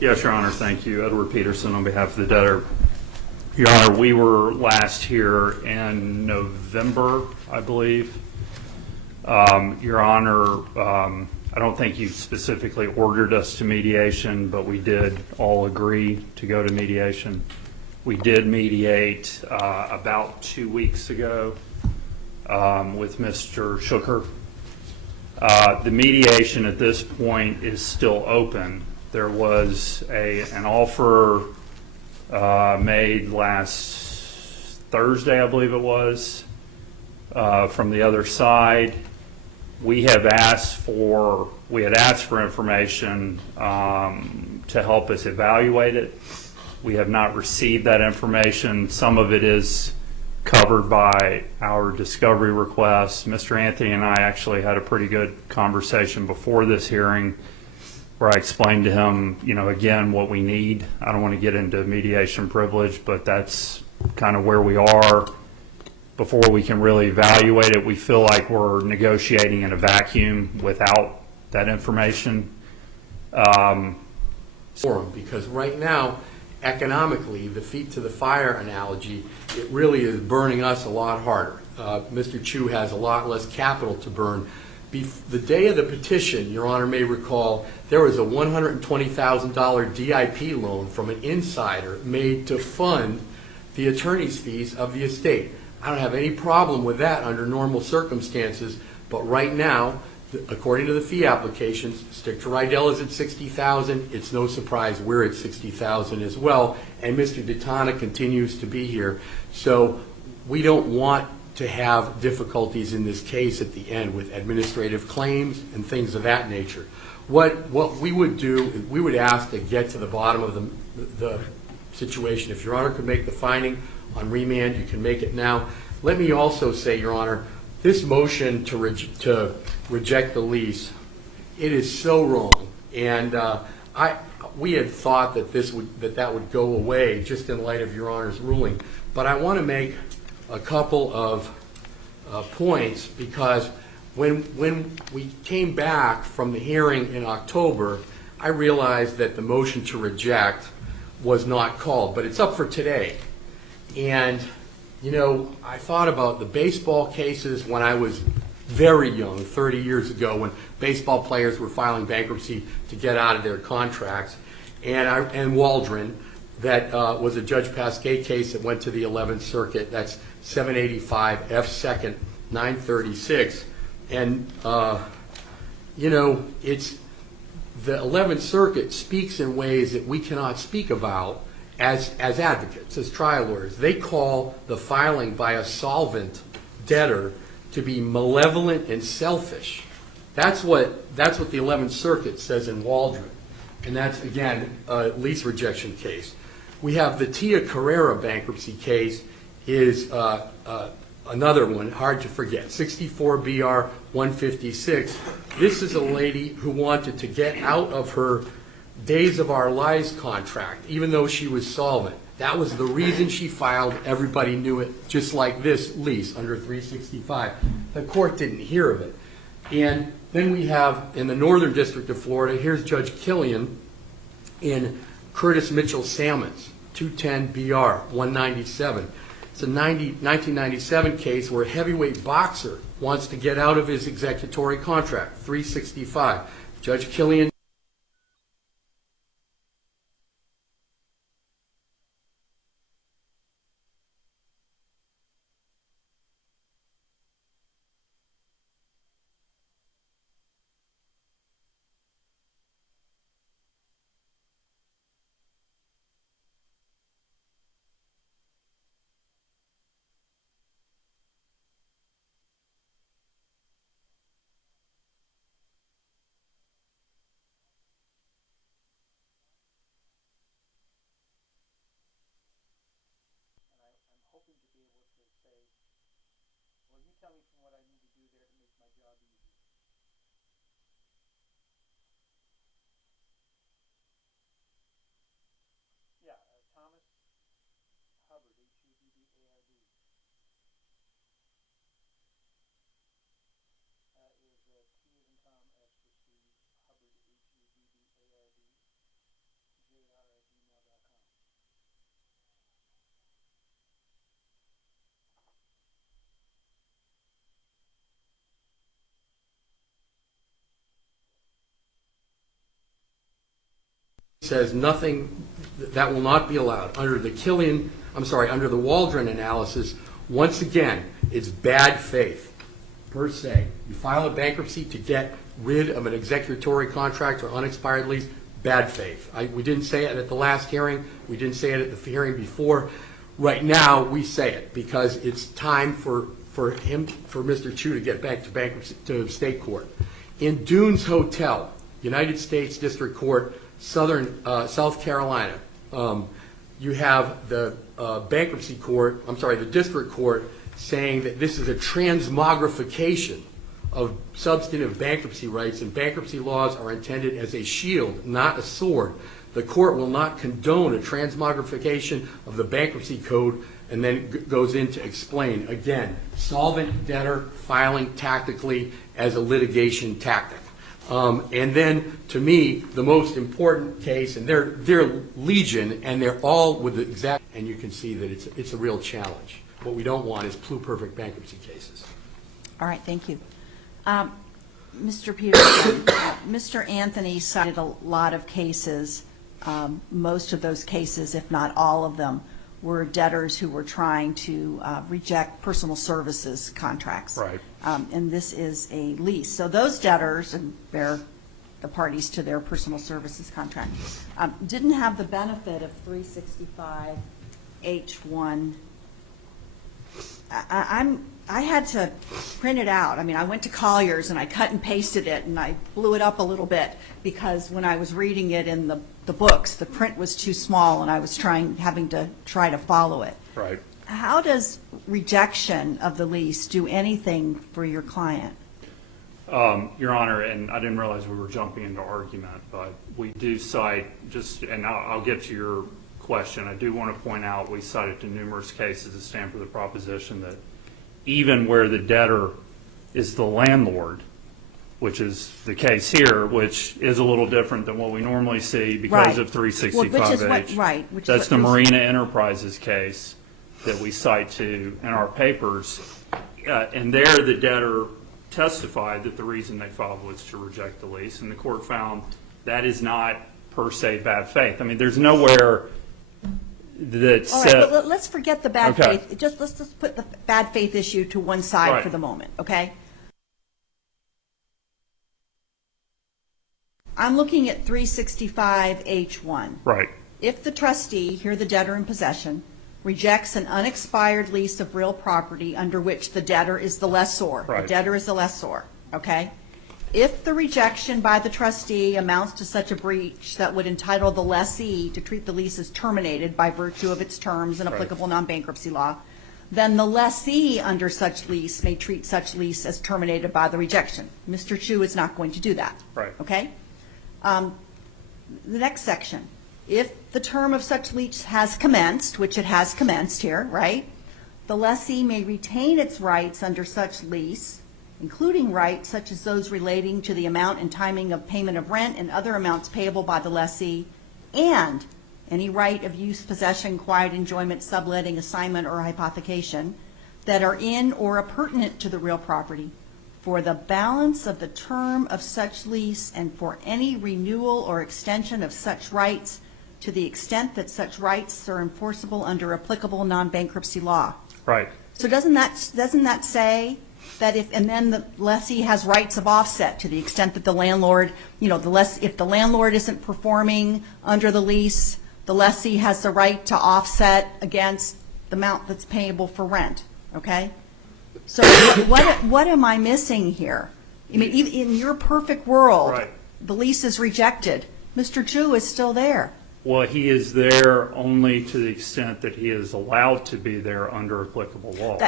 Yes, Your Honor, thank you. Edward Peterson on behalf of the debtor. Your Honor, we were last here in November, I believe. Your Honor, I don't think you specifically ordered us to mediation, but we did all agree to go to mediation. We did mediate about 2 weeks ago with Mr. Shooker. The mediation at this point is still open. There was an offer made last Thursday, I believe it was, from the other side. We had asked for information to help us evaluate it. We have not received that information. Some of it is covered by our discovery request. Mr. Anthony and I actually had a pretty good conversation before this hearing where I explained to him, again, what we need. I don't want to get into mediation privilege, but that's kind of where we are. Before we can really evaluate it, we feel like we're negotiating in a vacuum without that information. Because right now, economically, the feet to the fire analogy, it really is burning us a lot harder. Mr. Chu has a lot less capital to burn. The day of the petition, Your Honor may recall, there was a $120,000 DIP loan from an insider made to fund the attorney's fees of the estate. I don't have any problem with that under normal circumstances, but right now, according to the fee applications, Stick to Rydell is at $60,000. It's no surprise we're at $60,000 as well, and Mr. DeTona continues to be here. So we don't want to have difficulties in this case at the end with administrative claims and things of that nature. What we would do, we would ask to get to the bottom of the situation. If Your Honor could make the finding on remand, you can make it now. Let me also say, Your Honor, this motion to reject the lease, it is so wrong, and we had thought that that would go away just in light of Your Honor's ruling. But I want to make a couple of points, because when we came back from the hearing in October, I realized that the motion to reject was not called, but it's up for today. And I thought about the baseball cases when I was very young, 30 years ago, when baseball players were filing bankruptcy to get out of their contracts, and Waldron, that was a Judge Pasquet case that went to the 11th Circuit. That's 785 F. 2nd 936, and it's the 11th Circuit speaks in ways that we cannot speak about as advocates, as trial lawyers. They call the filing by a solvent debtor to be malevolent and selfish. That's what the 11th Circuit says in Waldron, and that's, again, a lease rejection case. We have the Tia Carrera bankruptcy case is another one, hard to forget, 64 BR 156. This is a lady who wanted to get out of her Days of Our Lives contract, even though she was solvent. That was the reason she filed. Everybody knew it, just like this lease under 365. The court didn't hear of it. And then we have, in the Northern District of Florida, here's Judge Killian in Curtis Mitchell Salmons, 210 BR 197. It's a 1997 case where a heavyweight boxer wants to get out of his executory contract, 365. Judge Killian tell me from what I need to do there to make my job easier. Yeah, Thomas Hubbard, Hubbard. Is T as in Tom, S for Steve, Hubbard, Hubbard. says nothing, that will not be allowed. Under the under the Waldron analysis, once again, it's bad faith, per se. You file a bankruptcy to get rid of an executory contract or unexpired lease, bad faith. We didn't say it at the last hearing. We didn't say it at the hearing before. Right now, we say it because it's time for Mr. Chu to get back to bankruptcy, to state court. In Dunes Hotel, United States District Court, South Carolina, you have the the district court saying that this is a transmogrification of substantive bankruptcy rights, and bankruptcy laws are intended as a shield, not a sword. The court will not condone a transmogrification of the bankruptcy code, and then goes in to explain, again, solvent debtor filing tactically as a litigation tactic. And then, to me, the most important case, and they're legion, and they're all with the exact, and you can see that it's a real challenge. What we don't want is pluperfect bankruptcy cases. All right, thank you. Mr. Peterson, Mr. Anthony cited a lot of cases. Most of those cases, if not all of them, were debtors who were trying to reject personal services contracts. Right. And this is a lease. So those debtors, and they're the parties to their personal services contract, didn't have the benefit of 365H1. I had to print it out. I mean, I went to Collier's and I cut and pasted it and I blew it up a little bit because when I was reading it in the books, the print was too small and I was having to try to follow it. Right. How does rejection of the lease do anything for your client? Your Honor, and I didn't realize we were jumping into argument, but we do cite, and I'll get to your question. I do want to point out we cited to numerous cases that stand for the proposition that even where the debtor is the landlord, which is the case here, which is a little different than what we normally see because of 365H. That's the Marina Enterprises case that we cite to in our papers. And there the debtor testified that the reason they filed was to reject the lease, and the court found that is not per se bad faith. I mean, there's nowhere that said... All right, but let's forget the bad faith. Let's just put the bad faith issue to one side for the moment, okay? I'm looking at 365H1. Right. If the trustee, here the debtor in possession, rejects an unexpired lease of real property under which the debtor is the lessor, the debtor is the lessor, okay? If the rejection by the trustee amounts to such a breach that would entitle the lessee to treat the lease as terminated by virtue of its terms and applicable non-bankruptcy law, then the lessee under such lease may treat such lease as terminated by the rejection. Mr. Chu is not going to do that. Right. Okay? The next section. If the term of such lease has commenced, which it has commenced here, right, the lessee may retain its rights under such lease, including rights such as those relating to the amount and timing of payment of rent and other amounts payable by the lessee, and any right of use, possession, quiet enjoyment, subletting, assignment, or hypothecation that are in or appurtenant to the real property for the balance of the term of such lease and for any renewal or extension of such rights to the extent that such rights are enforceable under applicable non-bankruptcy law. Right. So doesn't that say that if the lessee has rights of offset to the extent that the landlord, if the landlord isn't performing under the lease, the lessee has the right to offset against the amount that's payable for rent, okay? So what am I missing here? I mean, in your perfect world, the lease is rejected. Mr. Chu is still there. Well, he is there only to the extent that he is allowed to be there under applicable law.